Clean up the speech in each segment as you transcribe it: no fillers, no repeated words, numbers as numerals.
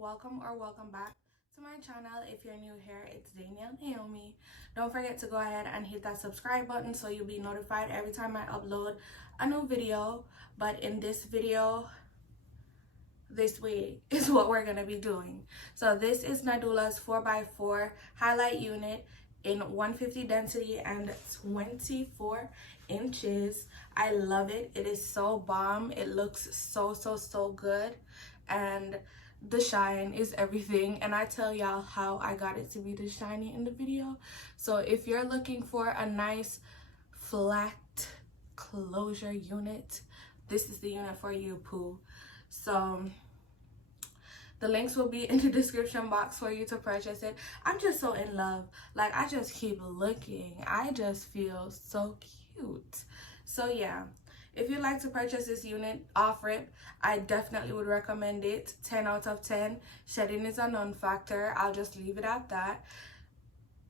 welcome or welcome back to my channel. If you're new here, it's Danielle Naomi. Don't forget to go ahead and hit that subscribe button so you'll be notified every time I upload a new video. But in this video this week is what we're going to be doing. So this is Nadula's 4x4 highlight unit in 150 density and 24 inches. I love it. It is so bomb. It looks so good, and the shine is everything, and I tell y'all how I got it to be this shiny in the video. So if you're looking for a nice flat closure unit, this is the unit for you, poo. So the links will be in the description box for you to purchase it. I'm just so in love. Like, I just keep looking. I just feel so cute. So yeah, if you'd like to purchase this unit off rip, I definitely would recommend it. 10 out of 10. Shedding is a non-factor. I'll just leave it at that.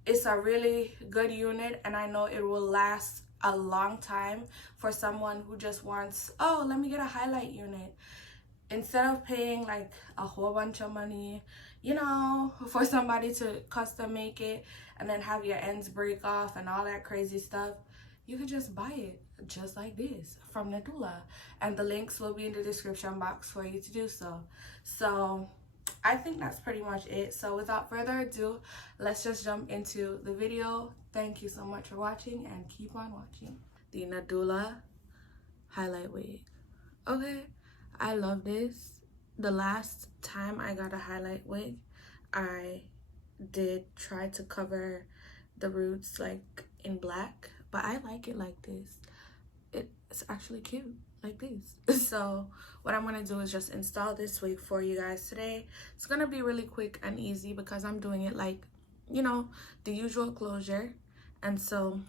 It's a really good unit, and I know it will last a long time for someone who just wants, oh, let me get a highlight unit. Instead of paying like a whole bunch of money, you know, for somebody to custom make it and then have your ends break off and all that crazy stuff, you could just buy it just like this from Nadula, and the links will be in the description box for you to do so. So I think that's pretty much it. So without further ado, let's just jump into the video. Thank you so much for watching, and keep on watching. The Nadula highlight wig. Okay, I love this. The last time I got a highlight wig, I did try to cover the roots like in black, but I like it like this. It's actually cute like this. So what I'm gonna do is just install this wig for you guys today. It's gonna be really quick and easy because I'm doing it like, you know, the usual closure. And so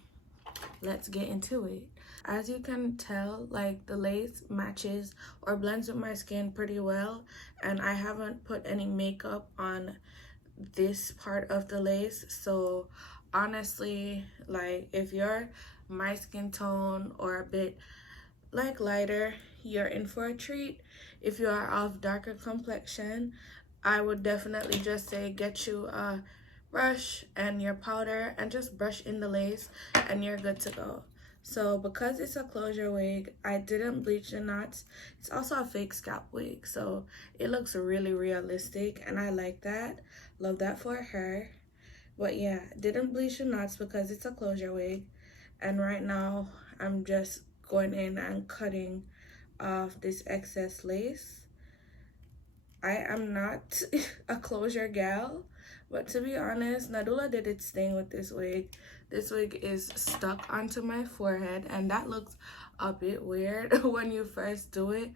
let's get into it. As you can tell, like, the lace matches or blends with my skin pretty well, and I haven't put any makeup on this part of the lace. So honestly, like, if you're my skin tone or a bit like lighter, you're in for a treat. If you are of darker complexion, I would definitely just say get you a brush and your powder and just brush in the lace and you're good to go. So because it's a closure wig, I didn't bleach the knots. It's also a fake scalp wig, so it looks really realistic, and I like that. Love that for her. But yeah, didn't bleach the knots because it's a closure wig. And right now I'm just going in and cutting off this excess lace. I am not a closure gal, but to be honest, Nadula did its thing with this wig. This wig is stuck onto my forehead, and that looks a bit weird when you first do it,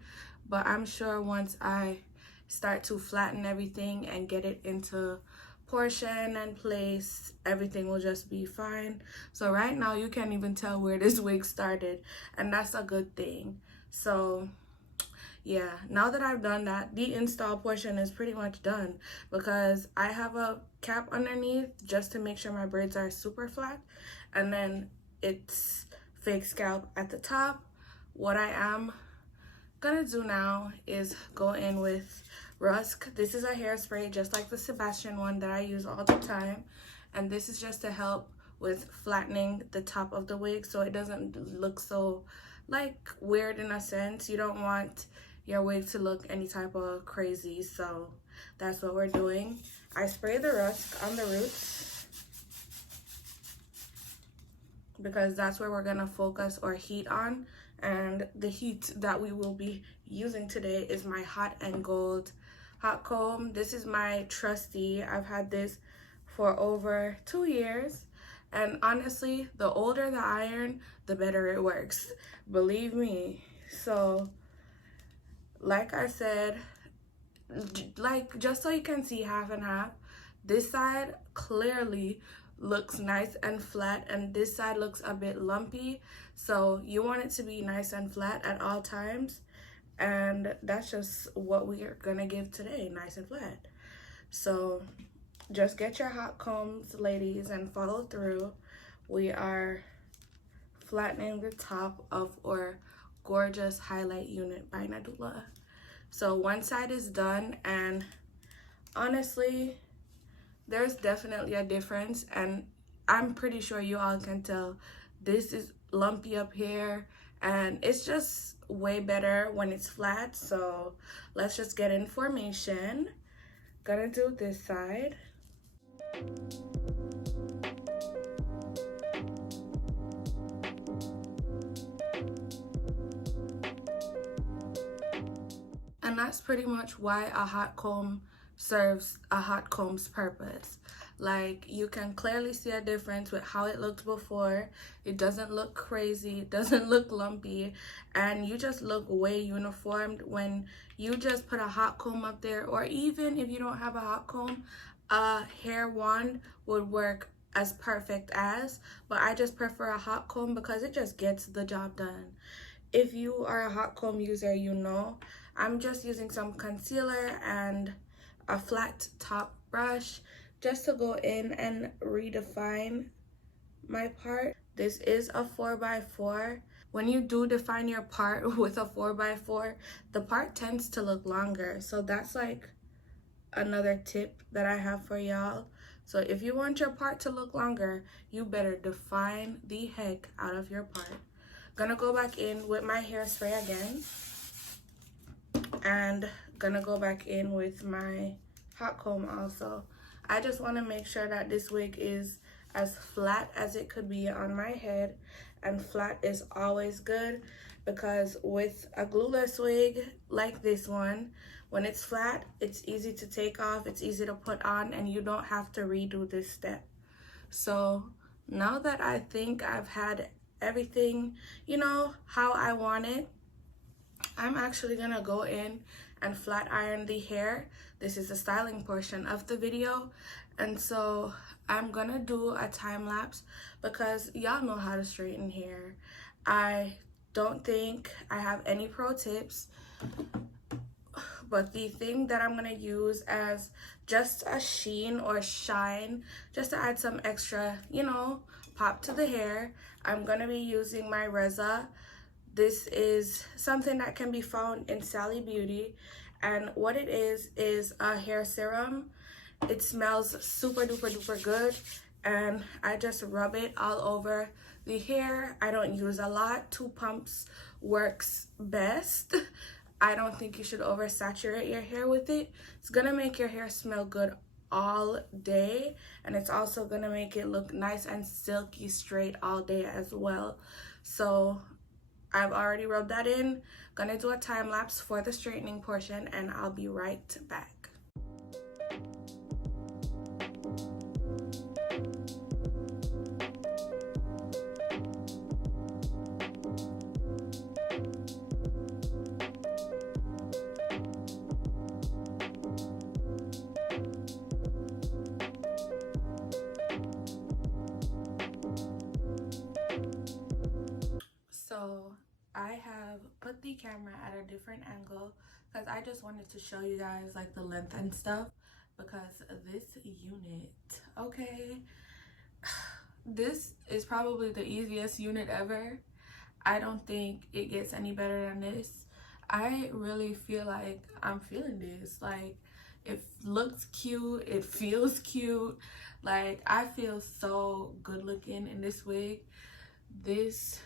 but I'm sure once I start to flatten everything and get it into portion and place, everything will just be fine. So right now you can't even tell where this wig started, and that's a good thing. So yeah, now that I've done that, the install portion is pretty much done because I have a cap underneath just to make sure my braids are super flat, and then it's fake scalp at the top. What I am gonna do now is go in with Rusk. This is a hairspray just like the Sebastian one that I use all the time, and this is just to help with flattening the top of the wig so it doesn't look so like weird in a sense. You don't want your wig to look any type of crazy, so that's what we're doing. I spray the Rusk on the roots because that's where we're gonna focus or heat on, and the heat that we will be using today is my Hot and Gold hot comb. This is my trusty. I've had this for over 2 years, and honestly, the older the iron, the better it works, believe me. So like I said, like, just so you can see half and half, this side clearly looks nice and flat, and this side looks a bit lumpy. So you want it to be nice and flat at all times, and that's just what we are gonna give today, nice and flat. So just get your hot combs, ladies, and follow through. We are flattening the top of our gorgeous highlight unit by Nadula. So one side is done, and honestly, there's definitely a difference, and I'm pretty sure you all can tell this is lumpy up here, and it's just way better when it's flat. So let's just get in formation. Gonna do this side. And that's pretty much why a hot comb serves a hot comb's purpose. Like, you can clearly see a difference with how it looked before. It doesn't look crazy, it doesn't look lumpy, and you just look way uniformed when you just put a hot comb up there. Or even if you don't have a hot comb, a hair wand would work as perfect as, but I just prefer a hot comb because it just gets the job done. If you are a hot comb user, you know I'm just using some concealer and a flat top brush just to go in and redefine my part. This is a 4x4. When you do define your part with a 4x4, the part tends to look longer. So that's like another tip that I have for y'all. So if you want your part to look longer, you better define the heck out of your part. Gonna go back in with my hairspray again, and gonna go back in with my hot comb also. I just want to make sure that this wig is as flat as it could be on my head, and flat is always good because with a glueless wig like this one, when it's flat, it's easy to take off, it's easy to put on, and you don't have to redo this step. So now that I think I've had everything, you know, how I want it, I'm actually gonna go in and flat iron the hair. This is the styling portion of the video, and so I'm gonna do a time lapse because y'all know how to straighten hair. I don't think I have any pro tips, but the thing that I'm gonna use as just a sheen or shine, just to add some extra, you know, pop to the hair, I'm gonna be using my Reza. This is something that can be found in Sally Beauty, and what it is a hair serum. It smells super duper duper good, and I just rub it all over the hair. I don't use a lot. 2 pumps works best. I don't think you should oversaturate your hair with it. It's gonna make your hair smell good all day, and it's also gonna make it look nice and silky straight all day as well. So I've already rubbed that in. Gonna do a time lapse for the straightening portion, and I'll be right back. So I have put the camera at a different angle because I just wanted to show you guys like the length and stuff, because this unit, okay, this is probably the easiest unit ever. I don't think it gets any better than this. I really feel like I'm feeling this. Like, it looks cute, it feels cute. Like, I feel so good looking in this wig. This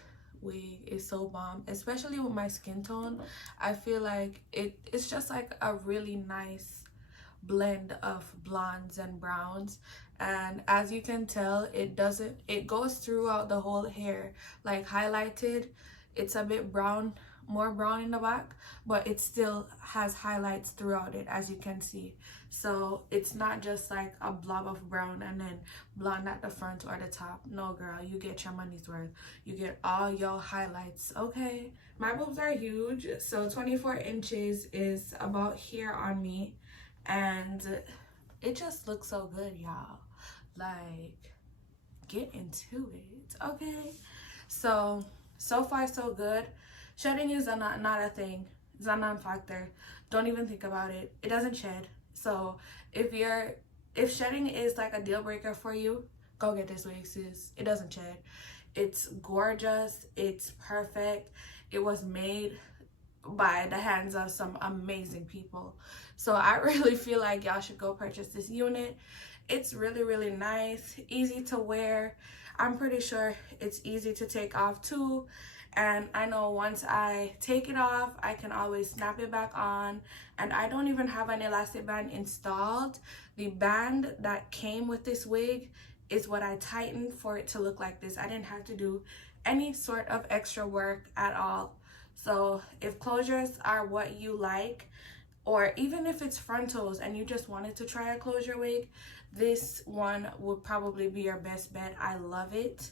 wig is so bomb, especially with my skin tone. I feel like it's just like a really nice blend of blondes and browns, and as you can tell, it goes throughout the whole hair, like highlighted. It's a bit brown, more brown in the back, but it still has highlights throughout it, as you can see. So it's not just like a blob of brown and then blonde at the front or the top. No girl, you get your money's worth. You get all your highlights. Okay, my boobs are huge, so 24 inches is about here on me, and it just looks so good, y'all. Like, get into it. Okay, so far so good. Shedding is not a thing. It's a non-factor. Don't even think about it. It doesn't shed. So if shedding is like a deal breaker for you, go get this wig, sis. It doesn't shed. It's gorgeous. It's perfect. It was made by the hands of some amazing people. So I really feel like y'all should go purchase this unit. It's really, really nice, easy to wear. I'm pretty sure it's easy to take off too. And I know once I take it off, I can always snap it back on. And I don't even have an elastic band installed. The band that came with this wig is what I tightened for it to look like this. I didn't have to do any sort of extra work at all. So if closures are what you like, or even if it's frontals and you just wanted to try a closure wig, this one would probably be your best bet. I love it.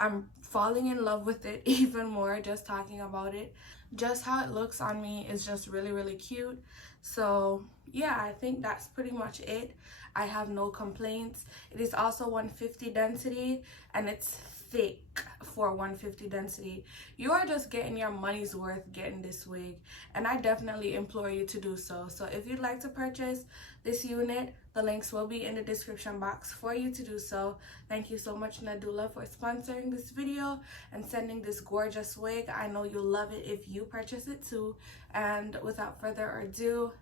I'm falling in love with it even more just talking about it. Just how it looks on me is just really, really cute. So yeah, I think that's pretty much it. I have no complaints. It is also 150 density and it's thick for 150 density. You are just getting your money's worth getting this wig, and I definitely implore you to do so. So if you'd like to purchase this unit, the links will be in the description box for you to do so. Thank you so much, Nadula, for sponsoring this video and sending this gorgeous wig. I know you'll love it if you purchase it too. And without further ado,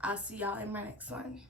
I'll see y'all in my next one.